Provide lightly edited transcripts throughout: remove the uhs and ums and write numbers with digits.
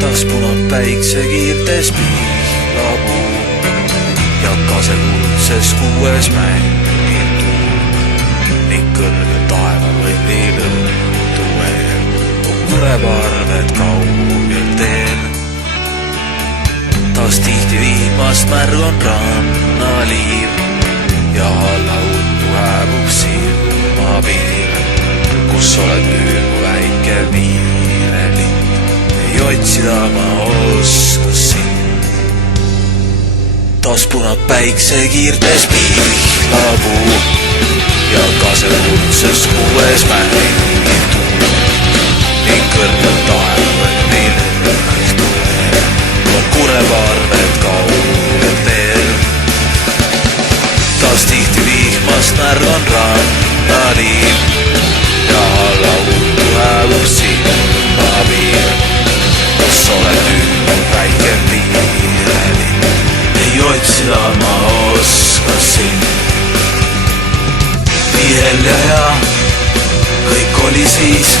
taas punab päiksekiirtes pihlapuu ja kasekuldses kuues mängib tuul ning kõrgel taeval võllib õhtu veel kureparved kaugel teel. Taas tihti vihmast märgon rannaliiv ja alla uttu hääbub silmapiir, kus oled nüüd mu väike piirelind. Ei otsida ma oskasin. Taas punab päiksekiirtes pihlapuu ja kasekuldses kuues mängib tuul ning kõrgel taeval võllib õhtu veel kureparved kaugel teel. Taas tihti vihmast märgan rannaliiv ja alla uttu hääbub silmapiir, kus oled nüüd mu väike piirelind. Ei otsida ma oskasin. Vihel ja hea kõik oli siis,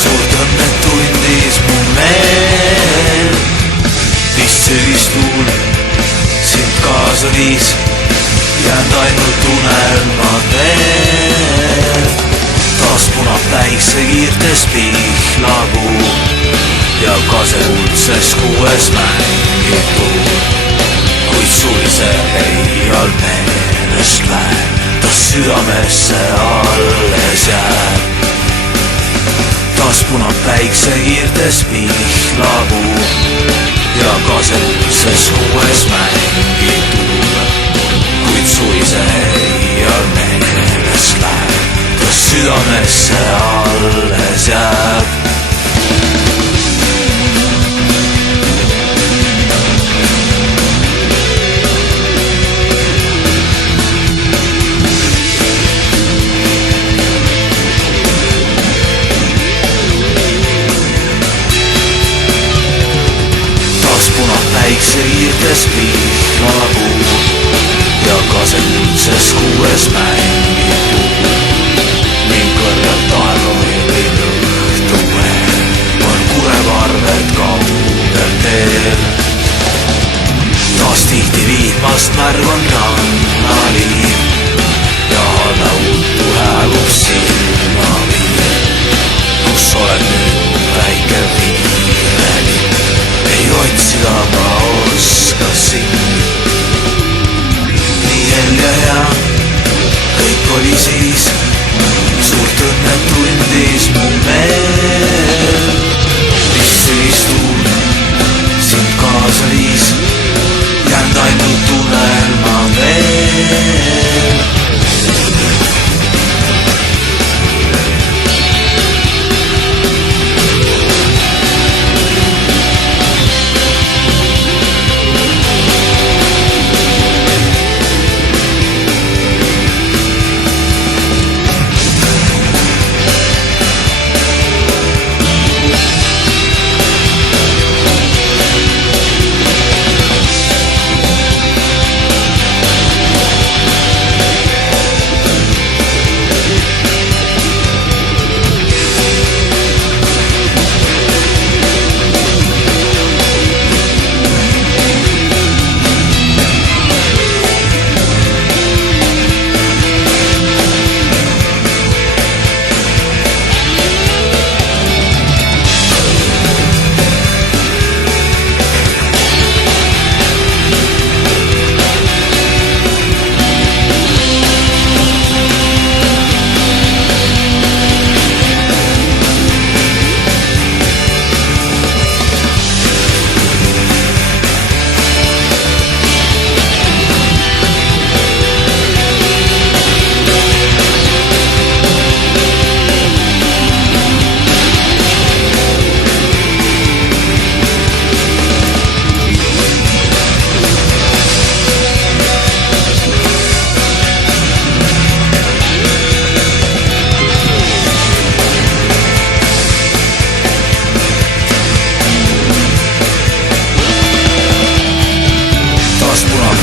suurt õnnet tundis mu meel. Vist sügistuul sind kaasa viis, jäänud ainult unelmad veel. Taas punab päiksekiirtes pihlapuu ja kasekuldses kuues mängib tuul, kuid suvise heial meelest läheb, taas südamesse alles jääb. Taas punab päiksekiirtes pihlapuu ja kasekuldses kuues mängib tuul, kuid suvise heial meelest läheb, taas südamesse alles jääb. Päiksekiirtes pihlapuu ja kasekuldses kuues mängib tuul ning kõrgel taeval võllib õhtu veel on kureparved kaugel teel. Taas tihti vihmast märgan rannaliiv ja alla uttu hääbub silmapiir, kus oled nüüd väike piirelind. Ei otsida ma oskasin. Vihel ja hea kõik oli siis, suurt õnnet tundis mu meel. Vist sügistuul sind kaasa viis, jäänud ainult unelmad veel.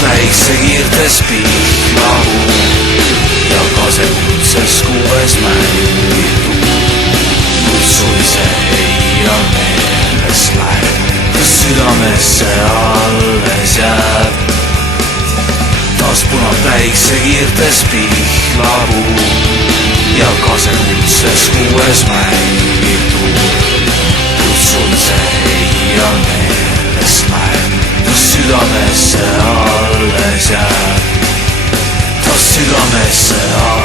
päiksekiirtes pihlapuu ja kasekuldses kuues mängib tuul, kuid suise ei ja meelest läheb. südamesse alles jääb. taas punab päiksekiirtes pihlapuu ja kasekutses kuues mängib tuul. kutsun see iial meelest läheb, taas südamesse alles jääb, taas südamesse alles jääb.